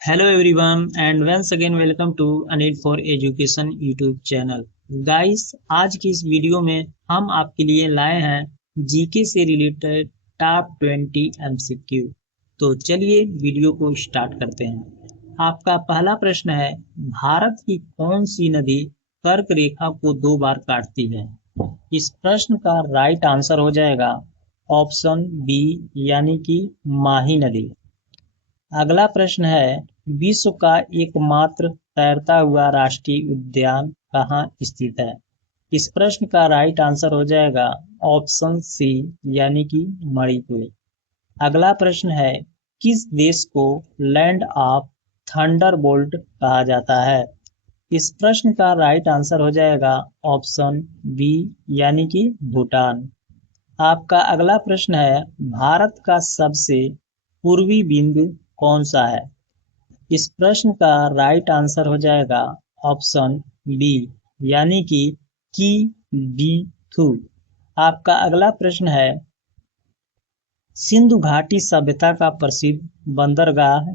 Hello everyone and once again welcome to Anil for Education YouTube channel. Guys आज की इस video में हम आपके लिए लाए हैं जीके से रिलेटेड टॉप 20 एमसीक्यू। तो चलिए वीडियो को स्टार्ट करते हैं। आपका पहला प्रश्न है, भारत की कौन सी नदी कर्क रेखा को 2 बार काटती है? इस प्रश्न का राइट आंसर हो जाएगा ऑप्शन बी यानी कि माही नदी। अगला प्रश्न है, विश्व का एकमात्र तैरता हुआ राष्ट्रीय उद्यान कहाँ स्थित है? इस प्रश्न का राइट आंसर हो जाएगा ऑप्शन सी यानी कि मणिपुर। अगला प्रश्न है, किस देश को लैंड ऑफ थंडरबोल्ट कहा जाता है? इस प्रश्न का राइट आंसर हो जाएगा ऑप्शन बी यानी कि भूटान। आपका अगला प्रश्न है, भारत का सबसे पूर्वी बिंदु कौन सा है? इस प्रश्न का राइट आंसर हो जाएगा ऑप्शन बी यानी कि की बी थू। आपका अगला प्रश्न है, सिंधु घाटी सभ्यता का प्रसिद्ध बंदरगाह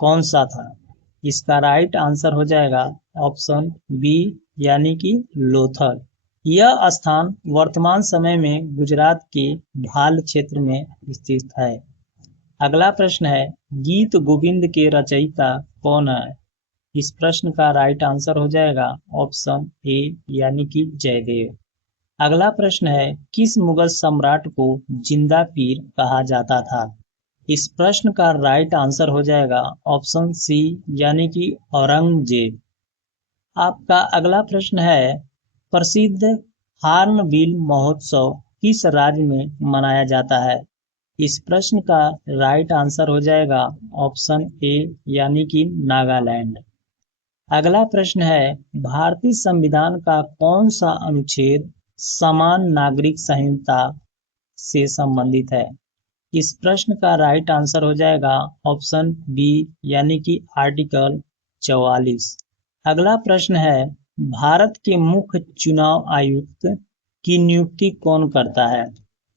कौन सा था? इसका राइट आंसर हो जाएगा ऑप्शन बी यानी कि लोथल। यह स्थान वर्तमान समय में गुजरात के भाल क्षेत्र में स्थित है। अगला प्रश्न है, गीत गोविंद के रचयिता कौन है? इस प्रश्न का राइट आंसर हो जाएगा ऑप्शन ए यानी कि जयदेव। अगला प्रश्न है, किस मुगल सम्राट को जिंदा पीर कहा जाता था? इस प्रश्न का राइट आंसर हो जाएगा ऑप्शन सी यानी कि औरंगजेब। आपका अगला प्रश्न है, प्रसिद्ध हार्नबिल महोत्सव किस राज्य में मनाया जाता है? इस प्रश्न का राइट आंसर हो जाएगा ऑप्शन ए यानी कि नागालैंड। अगला प्रश्न है, भारतीय संविधान का कौन सा अनुच्छेद समान नागरिक संहिता से संबंधित है? इस प्रश्न का राइट आंसर हो जाएगा ऑप्शन बी यानी कि आर्टिकल 44। अगला प्रश्न है, भारत के मुख्य चुनाव आयुक्त की नियुक्ति कौन करता है?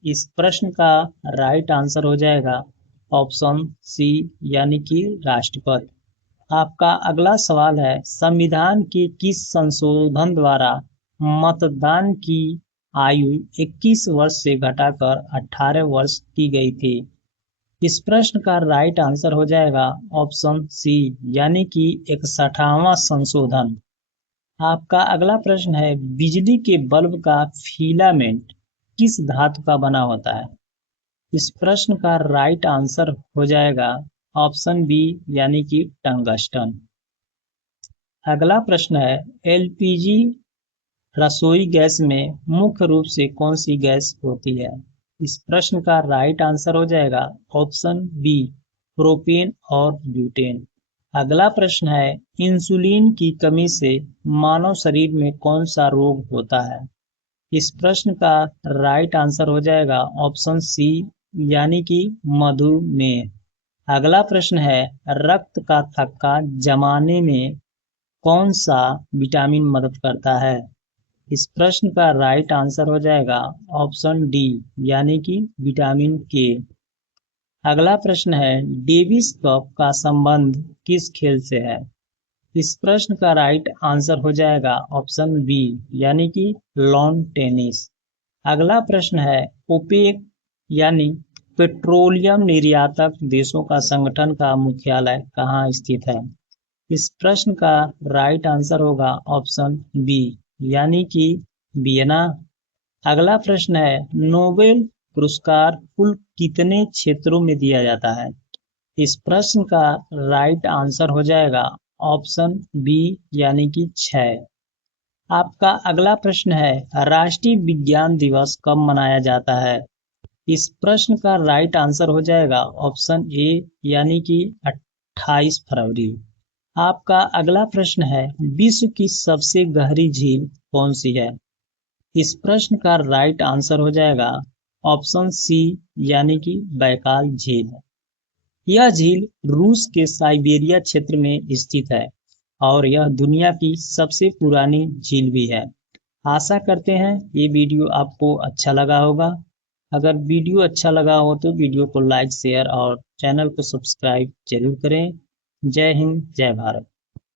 इस प्रश्न का राइट आंसर हो जाएगा ऑप्शन सी यानी कि राष्ट्रपति। आपका अगला सवाल है, संविधान के किस संशोधन द्वारा मतदान की आयु 21 वर्ष से घटाकर 18 वर्ष की गई थी? इस प्रश्न का राइट आंसर हो जाएगा ऑप्शन सी यानी कि 61वां संशोधन। आपका अगला प्रश्न है, बिजली के बल्ब का फिलामेंट किस धातु का बना होता है? इस प्रश्न का राइट आंसर हो जाएगा ऑप्शन बी यानी कि टंगस्टन। अगला प्रश्न है, एलपीजी रसोई गैस में मुख्य रूप से कौन सी गैस होती है? इस प्रश्न का राइट आंसर हो जाएगा ऑप्शन बी प्रोपेन और ब्यूटेन। अगला प्रश्न है, इंसुलिन की कमी से मानव शरीर में कौन सा रोग होता है? इस प्रश्न का राइट आंसर हो जाएगा ऑप्शन सी यानी कि मधुमेह। अगला प्रश्न है, रक्त का थक्का जमाने में कौन सा विटामिन मदद करता है? इस प्रश्न का राइट आंसर हो जाएगा ऑप्शन डी यानी कि विटामिन के। अगला प्रश्न है, डेविस कप का संबंध किस खेल से है? इस प्रश्न का राइट आंसर हो जाएगा ऑप्शन बी यानी कि लॉन टेनिस। अगला प्रश्न है, ओपेक यानी पेट्रोलियम निर्यातक देशों का संगठन का मुख्यालय कहाँ स्थित है? इस प्रश्न का राइट आंसर होगा ऑप्शन बी यानी कि वियना। अगला प्रश्न है, नोबेल पुरस्कार कुल कितने क्षेत्रों में दिया जाता है? इस प्रश्न का राइट आंसर हो जाएगा ऑप्शन बी यानी कि 6। आपका अगला प्रश्न है, राष्ट्रीय विज्ञान दिवस कब मनाया जाता है? इस प्रश्न का राइट आंसर हो जाएगा ऑप्शन ए यानी कि 28 फरवरी। आपका अगला प्रश्न है, विश्व की सबसे गहरी झील कौन सी है? इस प्रश्न का राइट आंसर हो जाएगा ऑप्शन सी यानी कि बैकाल झील। यह झील रूस के साइबेरिया क्षेत्र में स्थित है और यह दुनिया की सबसे पुरानी झील भी है। आशा करते हैं ये वीडियो आपको अच्छा लगा होगा। अगर वीडियो अच्छा लगा हो तो वीडियो को लाइक शेयर और चैनल को सब्सक्राइब जरूर करें। जय हिंद, जय भारत।